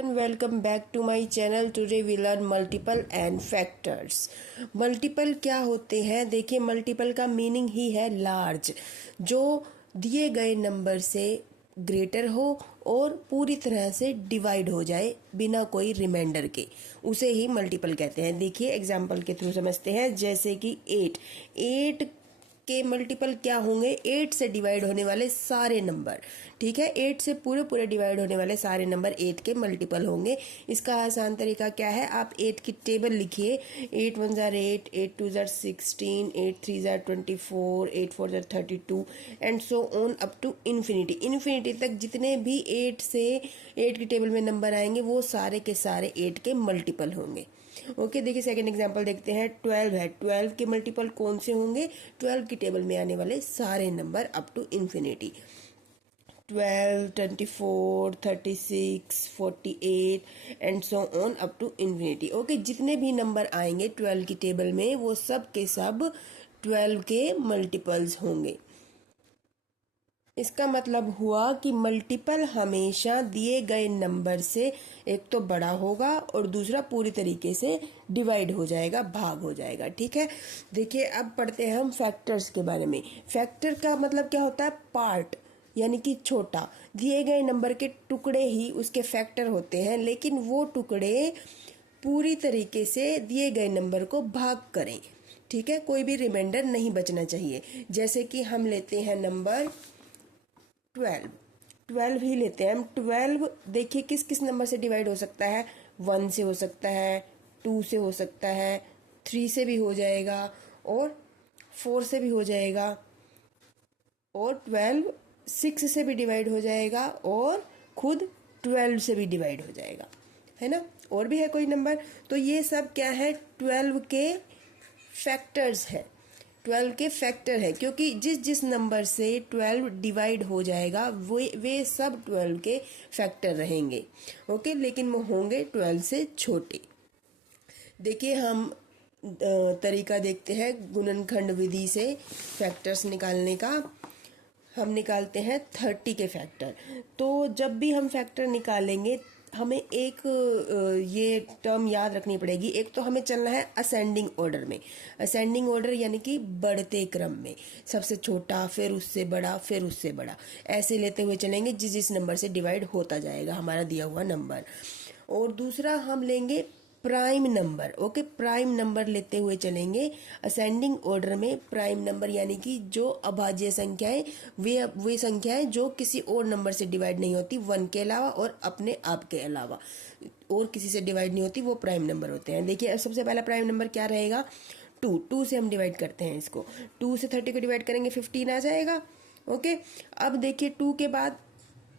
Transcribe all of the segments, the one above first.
And welcome back to my channel. Today we learn multiple and factors. Multiple क्या होते हैं? देखिए, multiple का मीनिंग ही है लार्ज, जो दिए गए नंबर से ग्रेटर हो और पूरी तरह से डिवाइड हो जाए बिना कोई रिमाइंडर के, उसे ही मल्टीपल कहते हैं। देखिए एग्जाम्पल के थ्रू समझते हैं। जैसे कि 8 के मल्टीपल क्या होंगे? 8 से डिवाइड होने वाले सारे नंबर। ठीक है, 8 से पूरे पूरे डिवाइड होने वाले सारे नंबर 8 के मल्टीपल होंगे। इसका आसान तरीका क्या है? आप 8 की टेबल लिखिए। 8 1 जार 8, 8 2 जार 16, 8 3 जार 24, 8 4 जार 32 and so on up to infinity. Infinity तक जितने भी 8 से 8 की टेबल में नंबर आएंगे वो सारे के सारे 8 के मल्टीपल होंगे। ओके, देखिए सेकंड एग्जांपल देखते हैं। 12 है, 12 के मल्टीपल कौन से होंगे? 12 की टेबल में आने वाले सारे number up to infinity. 12, 24, 36, 48 and so on up to infinity. Okay, जितने भी नंबर आएंगे 12 की टेबल में वो सब के सब 12 के मल्टीपल्स होंगे। इसका मतलब हुआ कि मल्टीपल हमेशा दिए गए नंबर से एक तो बड़ा होगा और दूसरा पूरी तरीके से डिवाइड हो जाएगा, भाग हो जाएगा। ठीक है, देखिए अब पढ़ते हैं हम फैक्टर्स के बारे में। फैक्टर का मतलब क्या होता है? पार्ट, यानी कि छोटा। दिए गए नंबर के टुकड़े ही उसके फैक्टर होते हैं, लेकिन वो टुकड़े पूरी तरीके से दिए गए नंबर को भाग करें। ठीक है, कोई भी रिमाइंडर नहीं बचना चाहिए। जैसे कि हम लेते हैं नंबर 12 ही लेते हैं हम। 12 देखिए किस किस नंबर से डिवाइड हो सकता है? 1 से हो सकता है, 2 से हो सकता है, 3 से भी हो जाएगा और 4 से भी हो जाएगा, और 12 6 से भी डिवाइड हो जाएगा और खुद 12 से भी डिवाइड हो जाएगा, है ना? और भी है कोई नंबर? तो ये सब क्या है? 12 के फैक्टर्स है। 12 के फैक्टर है, क्योंकि जिस जिस नंबर से 12 डिवाइड हो जाएगा वे सब 12 के फैक्टर रहेंगे। ओके, लेकिन वो होंगे 12 से छोटे। देखिए हम तरीका देखते हैं गुणनखंड विधि से फैक्टर्स निकालने का। हम निकालते हैं 30 के फैक्टर। तो जब भी हम फैक्टर निकालेंगे हमें एक ये टर्म याद रखनी पड़ेगी। एक तो हमें चलना है असेंडिंग ऑर्डर में। असेंडिंग ऑर्डर यानी कि बढ़ते क्रम में, सबसे छोटा फिर उससे बड़ा फिर उससे बड़ा, ऐसे लेते हुए चलेंगे जिस जिस नंबर से डिवाइड होता जाएगा हमारा दिया हुआ नंबर। और दूसरा हम लेंगे prime number. Okay, prime number लेते हुए चलेंगे असेंडिंग ऑर्डर में। प्राइम नंबर यानी कि जो अभाज्य संख्याएं, वे संख्याएं जो किसी और नंबर से डिवाइड नहीं होती, 1 के अलावा और अपने आप के अलावा और किसी से डिवाइड नहीं होती, वो प्राइम नंबर होते हैं। देखिए सबसे पहला प्राइम नंबर क्या रहेगा? 2 से हम डिवाइड करते हैं इसको। 2 से 30 को डिवाइड करेंगे 15 आ जाएगा। ओके, अब देखिए 2 के बाद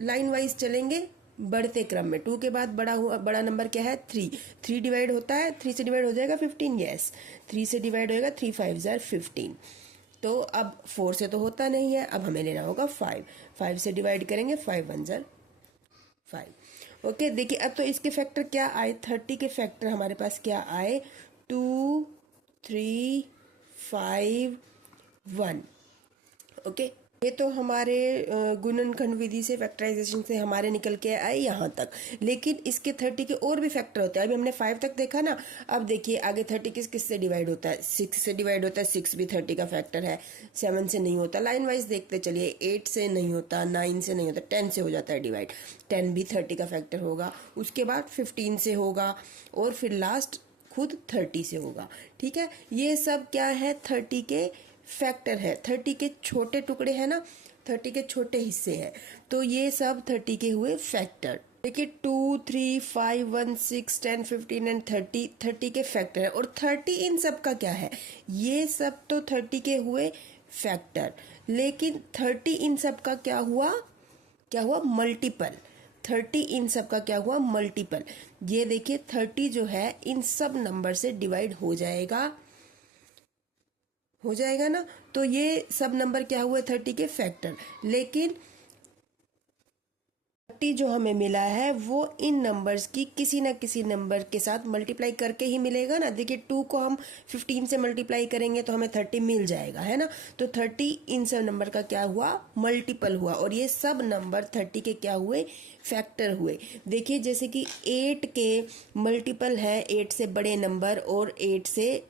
लाइन वाइज चलेंगे बढ़ते क्रम में। 2 के बाद बड़ा नंबर क्या है? 3 डिवाइड होता है, 3 से डिवाइड हो जाएगा 15। यस, 3 से डिवाइड होएगा, 3 5 जार 15। तो अब 4 से तो होता नहीं है, अब हमें लेना होगा 5 से डिवाइड करेंगे, 5 1 जार 5। ओके, देखिए अब तो इसके फैक्टर क्या आए? 30 के फैक्टर हमारे पास क्या आए? 2 3 5 1। ओके, ये तो हमारे गुणनखंड विधि से फैक्टराइजेशन से हमारे निकल के आए यहाँ तक। लेकिन इसके 30 के और भी फैक्टर होते हैं। अभी हमने 5 तक देखा ना, अब देखिए आगे 30 किस किस से डिवाइड होता है? 6 से डिवाइड होता है, 6 भी 30 का फैक्टर है। 7 से नहीं होता, लाइन वाइज देखते चलिए। 8 से नहीं होता, 9 से नहीं होता, 10 से हो जाता है डिवाइड। 10 भी 30 का फैक्टर होगा, उसके बाद 15 से होगा और फिर लास्ट खुद 30 से होगा। ठीक है, ये सब क्या है? 30 के फैक्टर है। 30 के छोटे टुकड़े हैं ना, 30 के छोटे हिस्से हैं, तो ये सब 30 के हुए फैक्टर। देखिए 2 3 5 1 6 10 15 एंड 30 के फैक्टर है। और 30 इन सब का क्या है? ये सब तो 30 के हुए फैक्टर, लेकिन 30 इन सब का क्या हुआ? मल्टीपल। 30 इन सब का क्या हुआ? मल्टीपल। ये देखिए 30 जो है इन सब नंबर से डिवाइड हो जाएगा ना, तो ये सब नंबर क्या हुए? 30 के फैक्टर। लेकिन 30 जो हमें मिला है वो इन नंबर्स की किसी ना किसी नंबर के साथ मल्टीप्लाई करके ही मिलेगा ना। देखिए 2 को हम 15 से मल्टीप्लाई करेंगे तो हमें 30 मिल जाएगा, है ना। तो 30 इन सब नंबर का क्या हुआ, मल्टीपल हुआ। और ये सब नंबर 30 के क्या हुए, फैक्टर हुए। देखिए जैसे कि 8 के मल्टीपल है 8 से बड़े नंबर और 8 से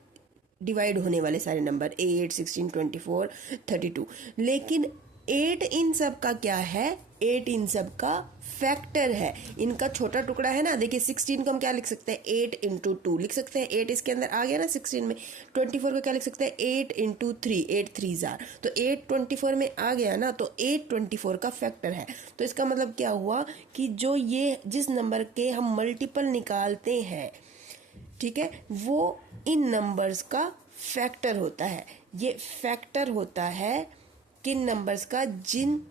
डिवाइड होने वाले सारे नंबर 8, 16, 24, 32। लेकिन 8 इन सब का क्या है, 8 इन सब का फैक्टर है। इनका छोटा टुकड़ा है ना। देखिए 16 को हम क्या लिख सकते हैं, 8 इंटू 2 लिख सकते हैं। 8 इसके अंदर आ गया ना 16 में। 24 को क्या लिख सकते हैं, 8 इंटू 3, 8 3 जार। तो 8 24 में आ गया ना, तो 8 24 का फैक्टर है। तो इसका मतलब क्या हुआ कि जो ये जिस नंबर के हम मल्टीपल निकालते हैं, ठीक है, वो इन नंबर्स का फैक्टर होता है। ये फैक्टर होता है किन नंबर्स का, जिन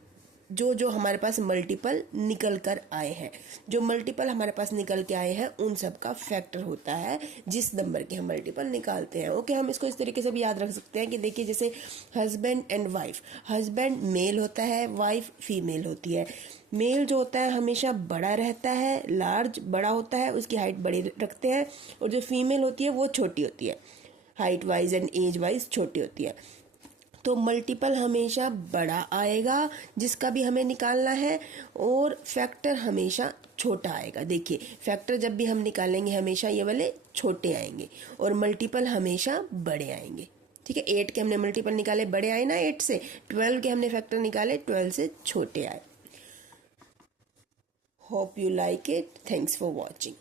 जो हमारे पास मल्टीपल निकल कर आए हैं। जो मल्टीपल हमारे पास निकल के आए हैं उन सब का फैक्टर होता है जिस नंबर के हम मल्टीपल निकालते हैं। ओके, हम इसको इस तरीके से भी याद रख सकते हैं कि देखिए जैसे husband and wife, husband male होता है, वाइफ फीमेल होती है। मेल जो होता है हमेशा बड़ा रहता है, लार्ज बड़ा होता है, उसकी हाइट बड़ी रखते हैं। और जो फीमेल होती है वो छोटी होती है, height wise and age wise छोटी होती है। तो मल्टीपल हमेशा बड़ा आएगा जिसका भी हमें निकालना है, और फैक्टर हमेशा छोटा आएगा। देखिए फैक्टर जब भी हम निकालेंगे हमेशा ये वाले छोटे आएंगे और मल्टीपल हमेशा बड़े आएंगे। ठीक है, 8 के हमने मल्टीपल निकाले, बड़े आए ना 8 से। 12 के हमने फैक्टर निकाले, 12 से छोटे आए। Hope you like it. Thanks for watching.